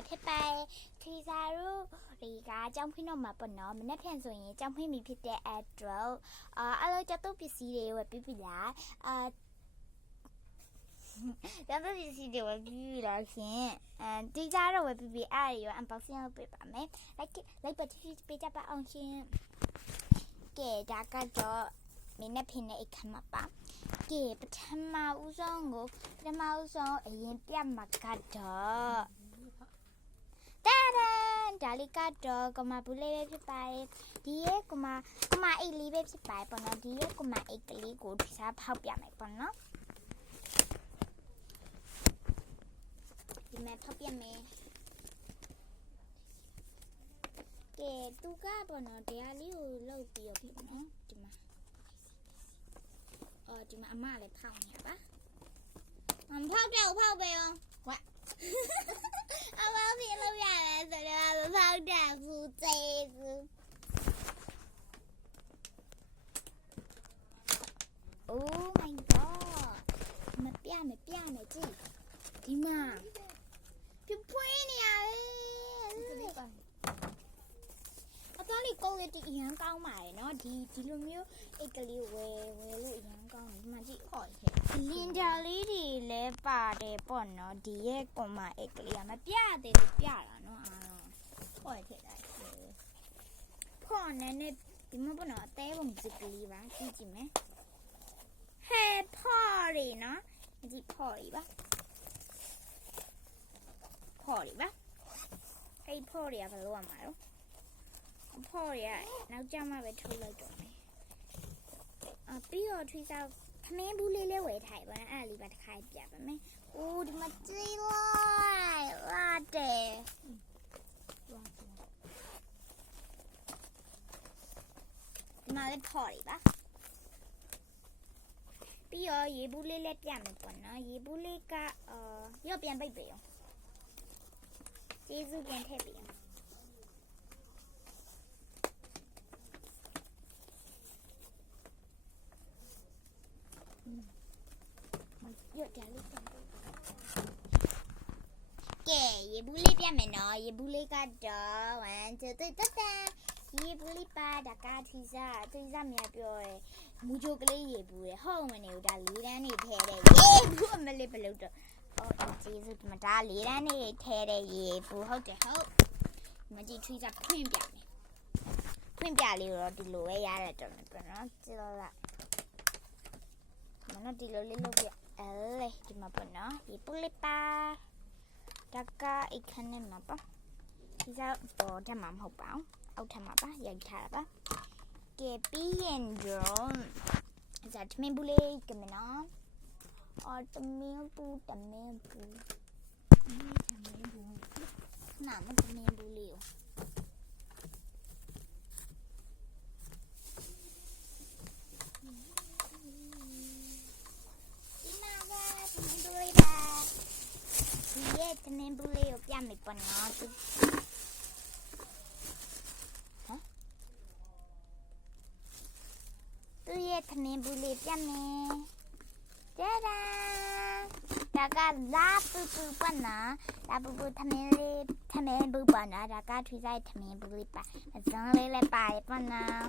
မှာဖြစ်ပါထီစာတို့တွေကကြောင်းဖိနှုတ်မှာပေါ့နော်မနေ့ပြန်ဆိုရင်ကြောင်းဖိမိဖြစ်တဲ့အတွက်အဲ့လိုကြတော့ပစ္စည်းတွေဝယ်ပြီးပြီလားကြတော့ပစ္စည်းတွေဝယ်ပြီးပြီလားရှင်ဒီကြတော့ဝယ်ပြီးပြီအဲ့ဒီရော unboxing လုပ်ပေးပါမယ်like ပတ်ပေးကြပါအောင်ရှင်ကဲဒါကတော့မင်းနဲ့ဖင်နဲ့အခမ်းမှာပါကဲပထမဦးဆုံးအရင်ပြမှာကတော့တာဒန်ဒါလေးကတော့ကမဘူးလေးပဲဖြစ်ပါတယ်ဒီရဲ့ကမအိတ်လေးပဲဖြစ်ပါတယ်ပေါ့နော်ဒီရဲ့ကမအိတ်ကလေးကိုဒီစားဖောက်ပြမယ်ပေါ့နော်ဒီမှာဖောက်ပြမယ်ကဲသူကပေါ့နော်တရားလေးကိုလုပ်ပြီးတော့ပြီနော်ဒီမှာဒီမှာအမလည်းဖောက်နေရပါဖောက်တော့ဖောက်ပဲရောဝါအမပြေလို့ရတယ်ဆိုတော့မဖောက်တော့ဘူးကျေးဇူး Oh my god မပြမယ်ကြည့်ဒီမှာပြပွင့်နေရတယ်အတော်လေးကိုလေးဒီအရန်ကောင်းပါတယ်နော်ဒီလိုမျိုးအိတ်ကလေးဝယ်လို့အရန်ကောင်းတယ်ဒီမှာကြည့်ဟော့ခဲ့လင်ဂျာလေးတွေလည်းပါတယ်ပေါ့နော်ဒီရဲ့ကွန်မာအိတ်ကလေးကမပြသေးဘူးပြတာနော်အားလုံးဟော့ခဲ့တာဖော့နေနေဒီမှာပေါ့နော်အသေးပုံစကလေးပါကြည့်မယ်ဟဲ့ဖော့ရီနော်ကြည့်ဖော့ရီပါအဲ့ဖော့ရီကဘယ်လိုရမှာလဲဖော်ရနောက်ကြမှာပဲထုတ်လိုက်တော့မယ်ပြီးတော့ထွေးစားခမင်းဘူးလေးဝယ်ထားပါနဲ့အဲ့လေးပါတစ်ခါပြပါမယ်အိုးဒီမှာကြည့်လိုက်လာတယ်ဒီမှာလည်းဖော်ရပါပြီးတော့ရေဘူးလေးလည်းပြမယ်ပေါ့နော်ရေဘူးလေးကရော့ပြန်ပိတ်ပေးအောင်ကျေးဇူးပြန်ထည့်ပေးအောင်ရကြလို့ကဲရေဘူးလေးပြမယ်နော်ရေဘူးလေးကတော့1 2 3ရေဘူးလေးပါဒါကထီစားမြပြောတယ်မူချိုကလေးရေဘူးရဟုတ်ဝင်နေဒါ၄တန်းနေထဲတယ်ရေဘူးအမလေးဘလို့တော့ကျေးဇူးဒီမှာဒါ၄တန်းနေထဲတယ်ရေဘူးဟုတ်တယ်ဟုတ်ဒီမှာကြည့်ထီစားဖွင့်ပြလေးတော့ဒီလိုပဲရရတယ်တော့နော်ကြည့်တော့လားမနော်ဒီလိုလေးလုပ်ပြလေဒီမှာပေါ့နော်ဒီပူလေးပါဒါကအခန်းနဲ့မှာပါဒီစားပေါ်ထက်မှာမဟုတ်ပါဘူးအောက်ထက်မှာပါရိုက်ထားတာပါကဲပြီးရင်တော့ဇာတ်မင်းဘူးလေးကမနော်တမင်းဘူးနာမတမင်းဘူးလေးတမင်ဘူးလေးကိုပြမယ်ပေါ့နော်သူရဲ့တမင်ဘူးလေးပြမယ်ဒါကလာပူပေါ့နော်လာပူတမင်ဘူးပေါ့နော်ဒါကထွေးဆိုင်တမင်ဘူးလေးပါအစုံလေးလည်းပါတယ်ပေါ့နော်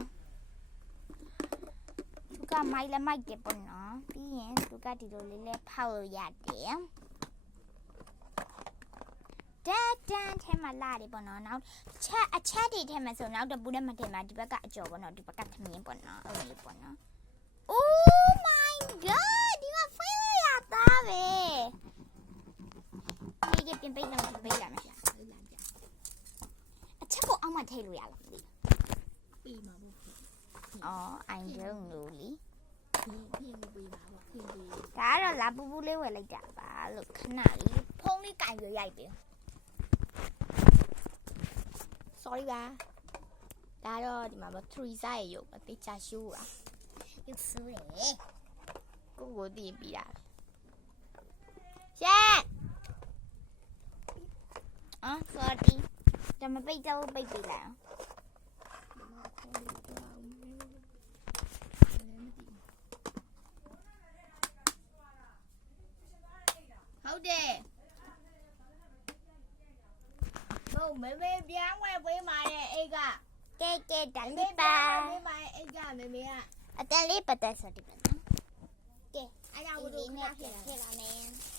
သူကမိုက်တယ်ပေါ့နော်ပြီးရင်သူကဒီလိုလေးလည်းဖောက်လို့ရတယ်တန်းထဲမှာလာတယ်ပေါ့နော်နောက်အချက်တွေထဲမှာဆိုနောက်တပူနဲ့မထဲမှာဒီဘက်ကအကျော်ပေါ့နော်ဒီဘက်ကသမင်းပေါ့နော်အဲ့လိုပေါ့နော် Oh my god ဒီမှာဖွင့်ရတာပဲဒီပြင်ပိတ်လောက်ပြင်ပိတ်ရမယ်အချက်ကိုအောက်မှာထည့်လို့ရလားမသိဘူးပြီးမှာပေါ့I don't know လီပြင်ပေးပါပေါ့ပြင်ပေးဒါကတော့လာပူလေးဝယ်လိုက်တာပါလို့ခဏလေးဖုန်းလေးကင်ရရိုက်ပြီsorry ပါဒါတော့ဒီမှာမ3 size ရုပ်အသေးချာရှိုးတာရုပ်ဆိုးတယ်ကိုတည်ပြီးတာရှက်sorry ဒါမပိတ်တော့ပိတ်ပေးလိုက်အောင်ဟုတ်တယ် မေမေပြန်ဝဲပေးมาတဲ့အိတ်က ကဲကဲဒါ မေ လေး မေ ပါ ပေးมาတဲ့အိတ်ကမေမေကအ တန်လေးပတ်သက်ဆိုဒီပါနော်ကဲ အဲ့ဒါ ဒီ ဝလို့ လေး ခ နဲ့ ဏ ထ ခဲ့ ည့် တာ လာမယ်